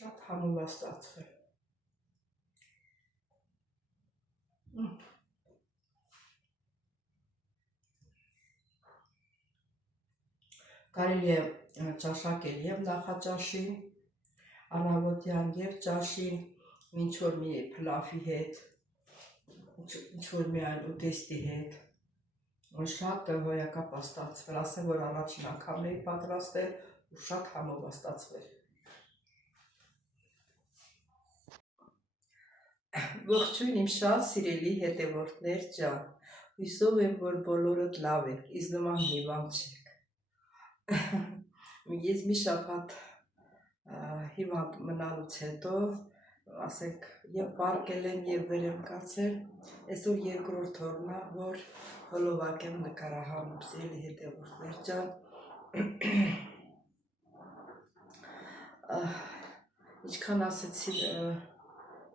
Շատ համով է ստացվել։ Կարելի է ճաշակել և նախաճաշին, առավոտյան և ճաշին, ինչ որ մի փլավի հետ, ինչ որ միայն ուտեստի հետ։ Շատ հոյակապ է ստացվել, ասեմ, որ առաջին անգամն էի պատրաստել ու շատ համով է ստացվել։ Ողջույն իմ շատ սիրելի հետևորդներ ջան, հույսով եմ, որ բոլորդ լավ եք, ինձ նման հիվանդ չեք։ Ես մի շաբաթ հիվանդ մնալուց հետո, ասենք, և պարկել եմ և վեր եմ կացել, այսօր երկրորդ օրն է, որ հոլովակ եմ նկարահանում, սիրելի հետևորդներ ջան։ Ինչքան ասեցի,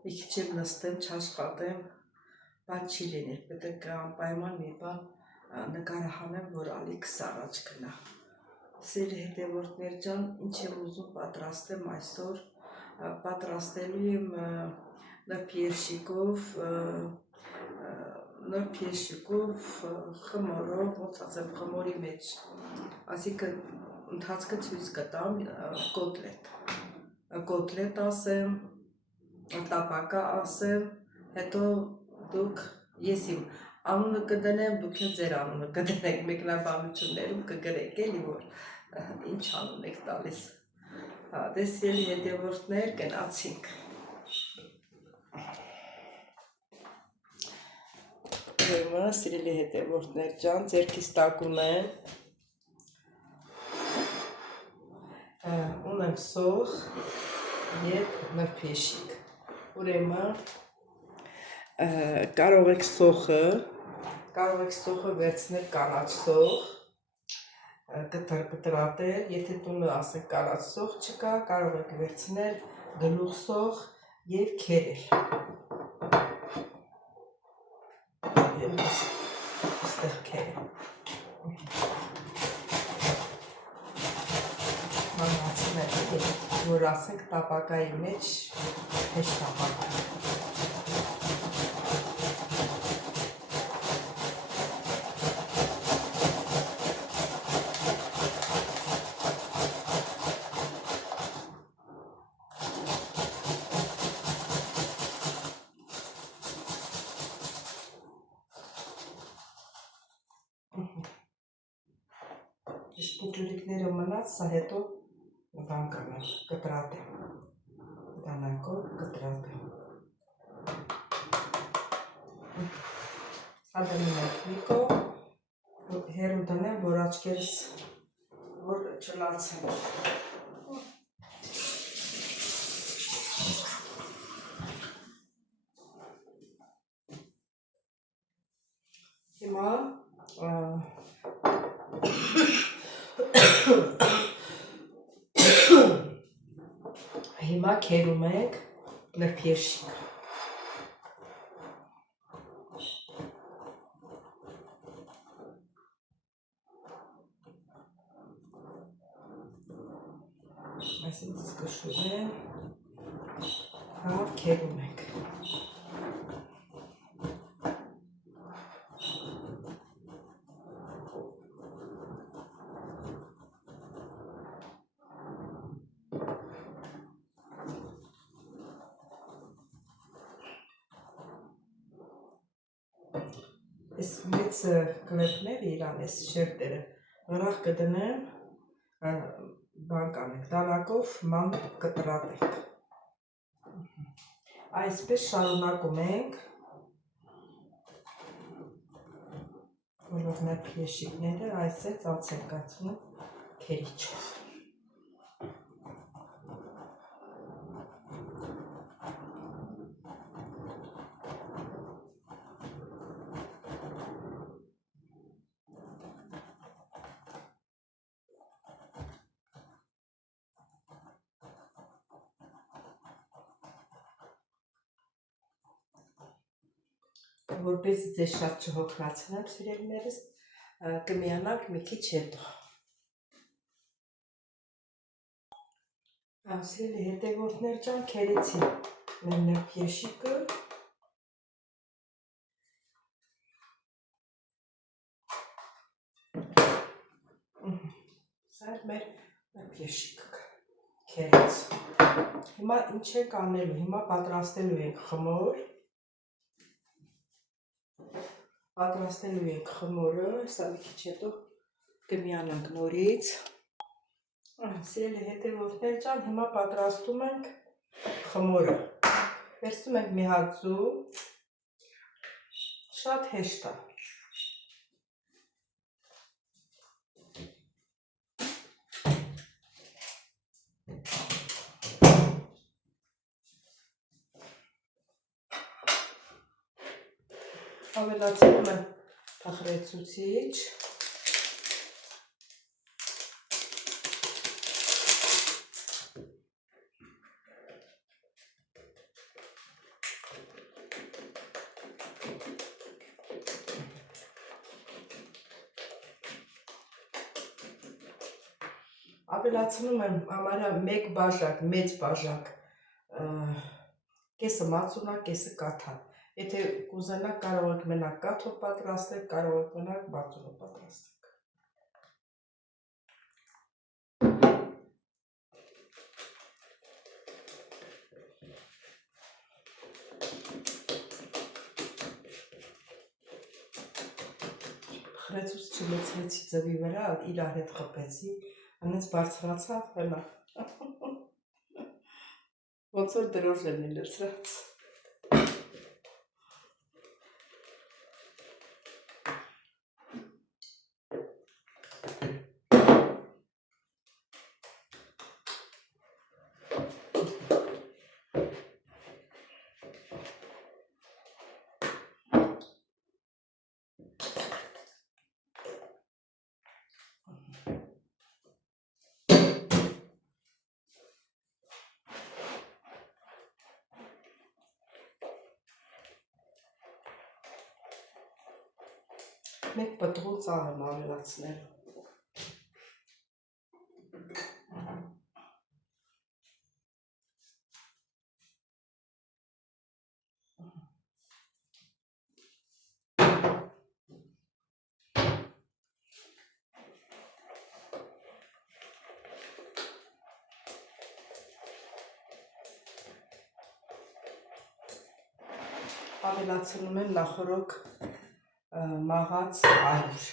մի քիչ եմ նստեմ, չաշխատեմ, բայց չի լինել, պետք է անպայման մի բան նկարահանեմ, որ ալիքս առաջ գնա։ Սիրելի հետևորդներ ջան, ինչ եմ ուզում պատրաստեմ այսօր, պատրաստելու եմ նրբ երշիկով, խմորով, ոնց ասեմ, խմորի մեջ, այսինքն ընթացքը ցույց կտամ կոտլետ ասեմ, տապակա ասեմ, հետո դուք ես իմ անունը կդնեմ, դուք էլ ձեր անունը կդնեք, մեկնաբանություններում կգրեք, էլի որ ինչ անուն եք տալիս։ Դե սիրելի հետևորդներ, գնացինք։ Ուրեմն, սիրելի հետևորդներ ջան, ձեռքիս տակում եմ, ունեմ սոխ և նրբ երշիկ։ Ուրեմն, կարող եք սոխը վերցնել կանաչ սոխ, կտրատել, եթե տունը ասենք կանաչ սոխ չկա, կարող եք վերցնել գլուխ սոխ և քերել։ Այստեղ քերել։ Մանացնել, որ ասենք տապակայի մեջ հեշտ տապակա։ Ես պուկլրիկները մնաց, սա հետո բան կանեմ, կտրատեմ, դանակով կտրատեմ։ Սա դնում եմ միկո, հեռու դնեմ, որ աչքերս որ չլացեն։ Հիմա քերում ենք նրբ երշիկը։ Այսինքն սկսում եմ, քերում ենք։ Այս մեծ կլեպները իրան, այս շերտերը, նրախ կդնեմ, բան կանենք, դանակով ման կտրատենք։ Այսպես շարունակում ենք, բոլոր նրբ երշիկները այսպես ած ենք կացնում քերիչով։ որպեսզի ձեզ շատ չհոգնեցնեմ, սիրելիներս, կմիանանք մի քիչ հետո։ Սիրելի հետևորդներ ջան, քերեցի մեր նրբ եշիկը։ Սա է մեր նրբ եշիկը քերեց։ Հիմա ինչ ենք անելու, հիմա պատրաստելու ենք խմոր։ Սա մի քիչ հետո կմիանանք նորից։ Սիրելի հետևորդներ ջան, հիմա պատրաստում ենք խմորը։ Վերցնում ենք մի հատ ձու, շատ հեշտ է։ Ավելացնում եմ փխրեցուցիչ։ Ավելացնում եմ համարյա 1 բաժակ, մեծ բաժակ, կեսը մածունա, կեսը կաթա։ Եթե կուզենաք, կարող եք մենակ կաթով պատրաստել, կարող եք մենակ մածունով պատրաստել։ Փխրեցուց չլցրեցի ձվի վրա, իրար հետ խփեցի, անց բարձրացավ, հենա։ Ոնց որ դրոշենի լցրած։ Մեկ պտղուն ծաղ եմ ավելացնել։ Ավելացնում եմ նախորոք մաղած արուր։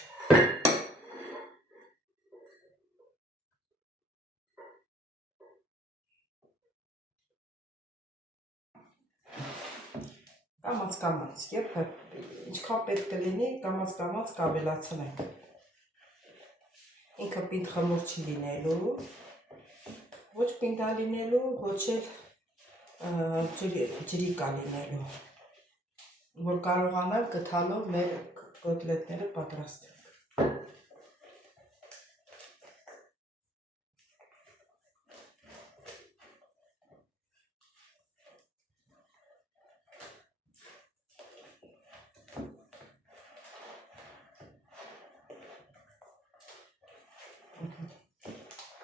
Կամաց, երբ ինչքան պետք կլինի, կամաց կավելացնենք։ Ինքը պինդ խմոր չի լինելու, ոչ պինդ է լինելու, ոչ էլ ջրի կա լինելու, որ կարողանանք գթալով մեր կոտլետները պատրաստենք։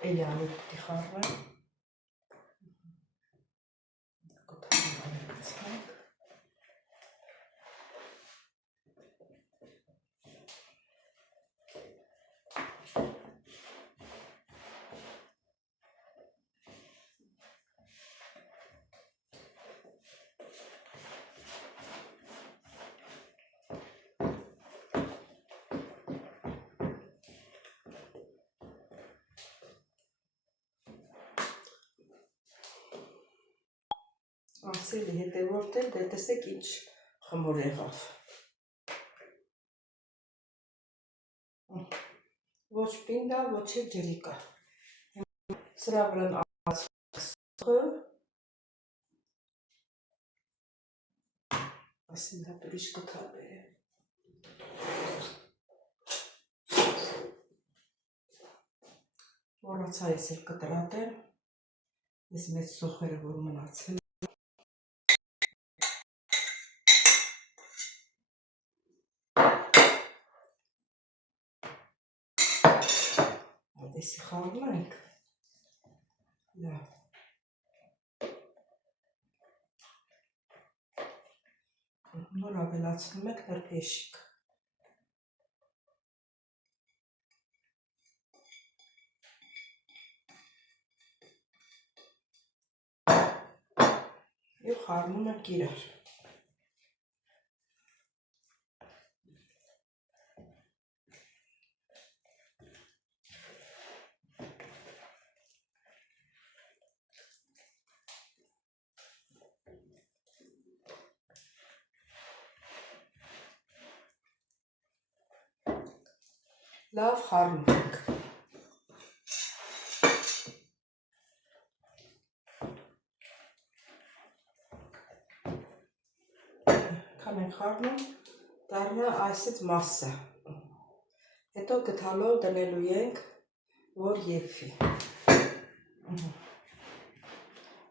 Էլի անում պիտի խառնեմ։ Ասելի հետևորդել, դե տեսեք ինչ խմոր եղավ։ Ոչ պինդա, ոչ էլ ջրի կա։ Սրա վրան ածխը, ասին հատ ուրիշ կթալ բերեմ։ Մոռացա ես էլ կտրատեմ, ես մեծ սոխերը որ մնացել Այսի խառնում ենք։ Լավ։ Նոր ավելացնում ենք նրբեշիկ։ Եվ խառնում ենք իրար։ Լավ խառնում ենք։ Քան ենք խառնում, դառնա այսից մասը։ Հետո գթալով դնելու ենք, որ եփվի։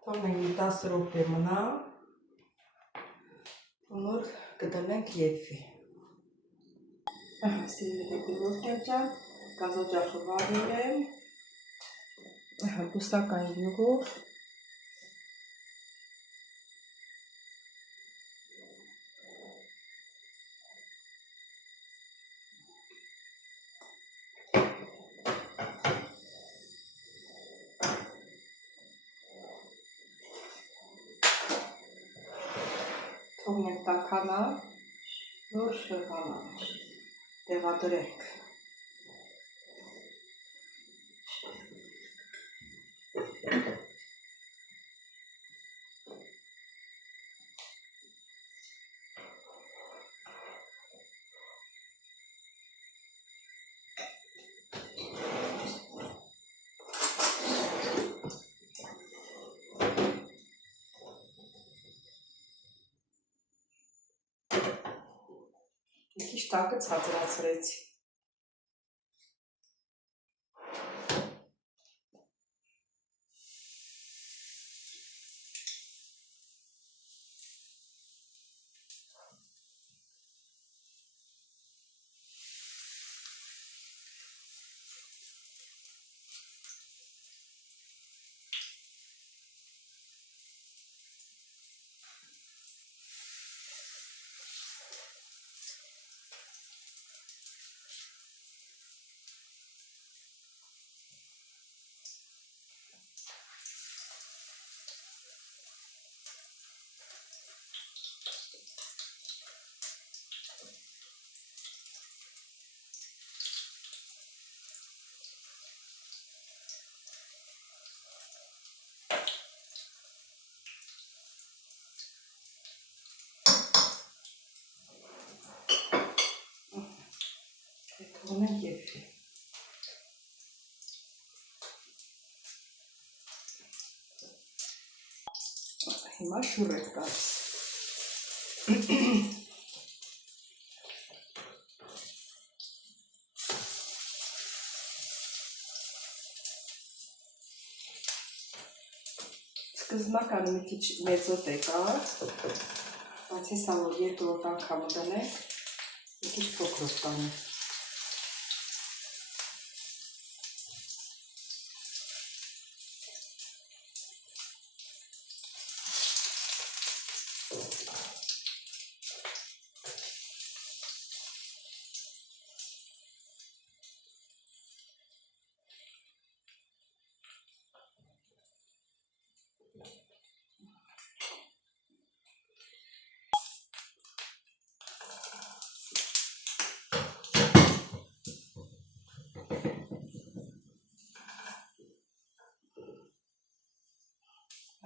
Թողնենք 10 րոպե մնա, որ կդնենք եփվի։ Սիրելի ջան, գազօջախը վառել եմ, բուսական յուղով, թողնենք տաքանա, որ շրջանա, տեղադրենք։ Մի քիչ տակը ցածրացրեցի։ Թողնենք եփվի։ Հիմա շուռ ենք տալիս։ Սկզբնականը մի քիչ մեծոտ եկավ, բայց հեսա որ երկրորդ անգամ դնենք, մի քիչ փոքրով տանենք։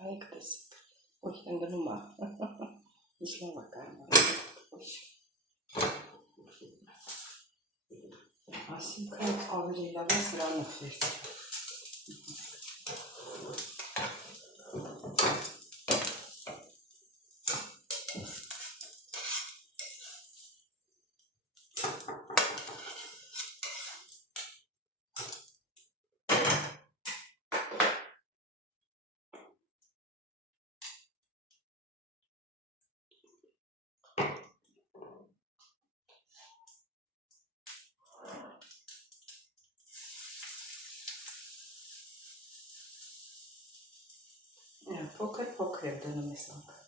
Այք տեսեք, ոչ ընդնում է, իշլավա կարմար, ասինքն ավելի լավ է սրանով վերցրել։ փոքր եմ դնում ես անգամ։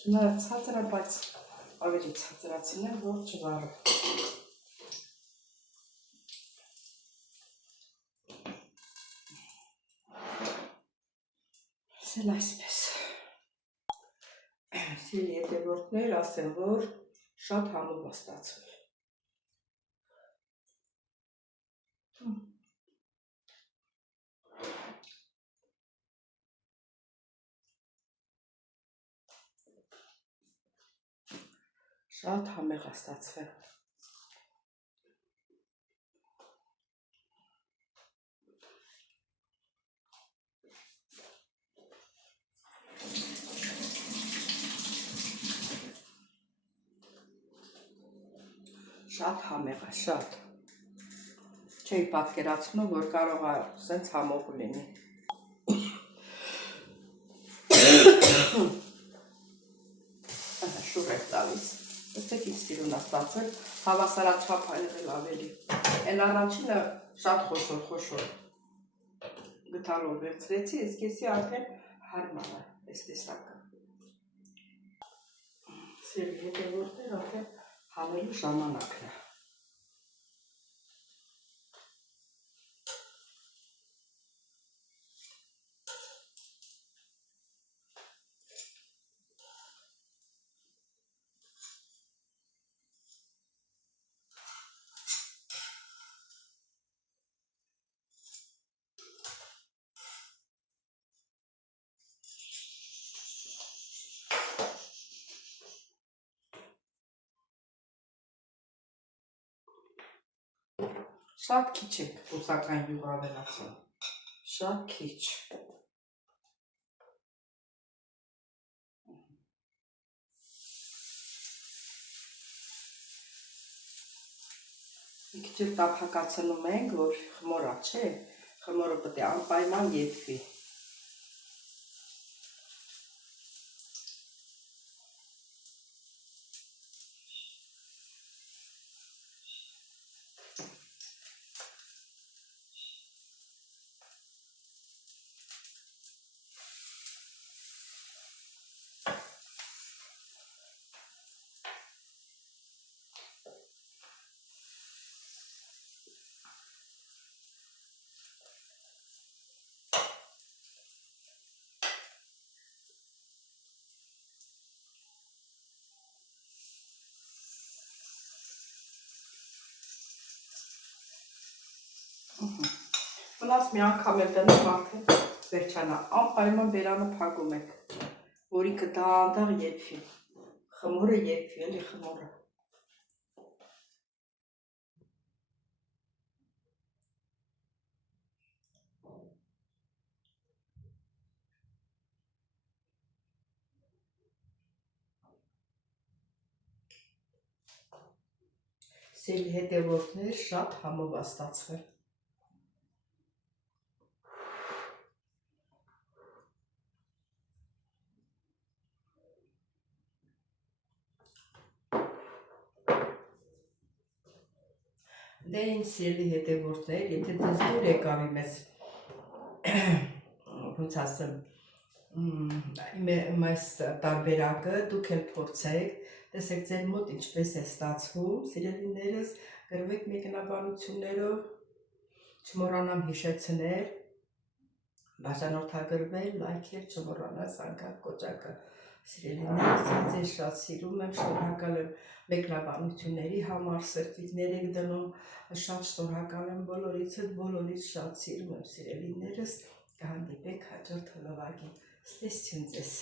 Չնայած ցածր է, բայց ավելի ցածրացնեմ, որ չվարը։ Սել այսպես։ Սիրելի հետևորդներ, ասեմ, որ շատ համով է ստացվել։ Շատ համեղ է ստացվել։ Շատ համեղ է, շատ։ Չէի պատկերացնում, որ կարող է սենց համով լինի։ Շուռ է տալիս։ Ըստեք ինչ սիրուն է ստացել, հավասարաչափ է եղել ավելի։ Էլ առաջինը շատ խոշոր գտալով վերցրեցի, իսկ եսի արդեն հարմար է, այս տեսակը։ Սիրելի հետևորդներ, արդեն հանելու ժամանակն է։ Շատ քիչ է ռուսական յուղ ավելացնում, շատ քիչ։ Մի քիչ էլ տափակացնում ենք, որ խմորա չէ, խմորը պետք է անպայման եփվի։ Մնաց մի անգամ էլ դնում արդեն վերջանա, անպայման բերանը փակում եք, որ ինքը դանդաղ եփվի, խմորը եփվի, էլի խմորը։ Սիրելի հետևորդներ, շատ համով է ստացվել։ Դե իմ սիրելի հետևորդներ, եթե ձեզ դուր եկավ իմ այս, ոնց ասեմ, իմ այս տարբերակը, դուք էլ փորձեք, տեսեք ձեր մոտ ինչպես է ստացվում, սիրելիներս, գրվեք մեկնաբանություններով, չմոռանամ հիշեցնել, բաժանորդագրվել, լայքել, չմոռանալ զանգակ կոճակը Սիրելիներս, ձեզ շատ սիրում եմ, շնորհակալ եմ մեկնաբանությունների համար, սրտիկներ եք դնում, շատ շնորհակալ եմ բոլորից շատ սիրում եմ սիրելիներս, կհանդիպենք հաջորդ հոլովակին, ստեսություն ձեզ։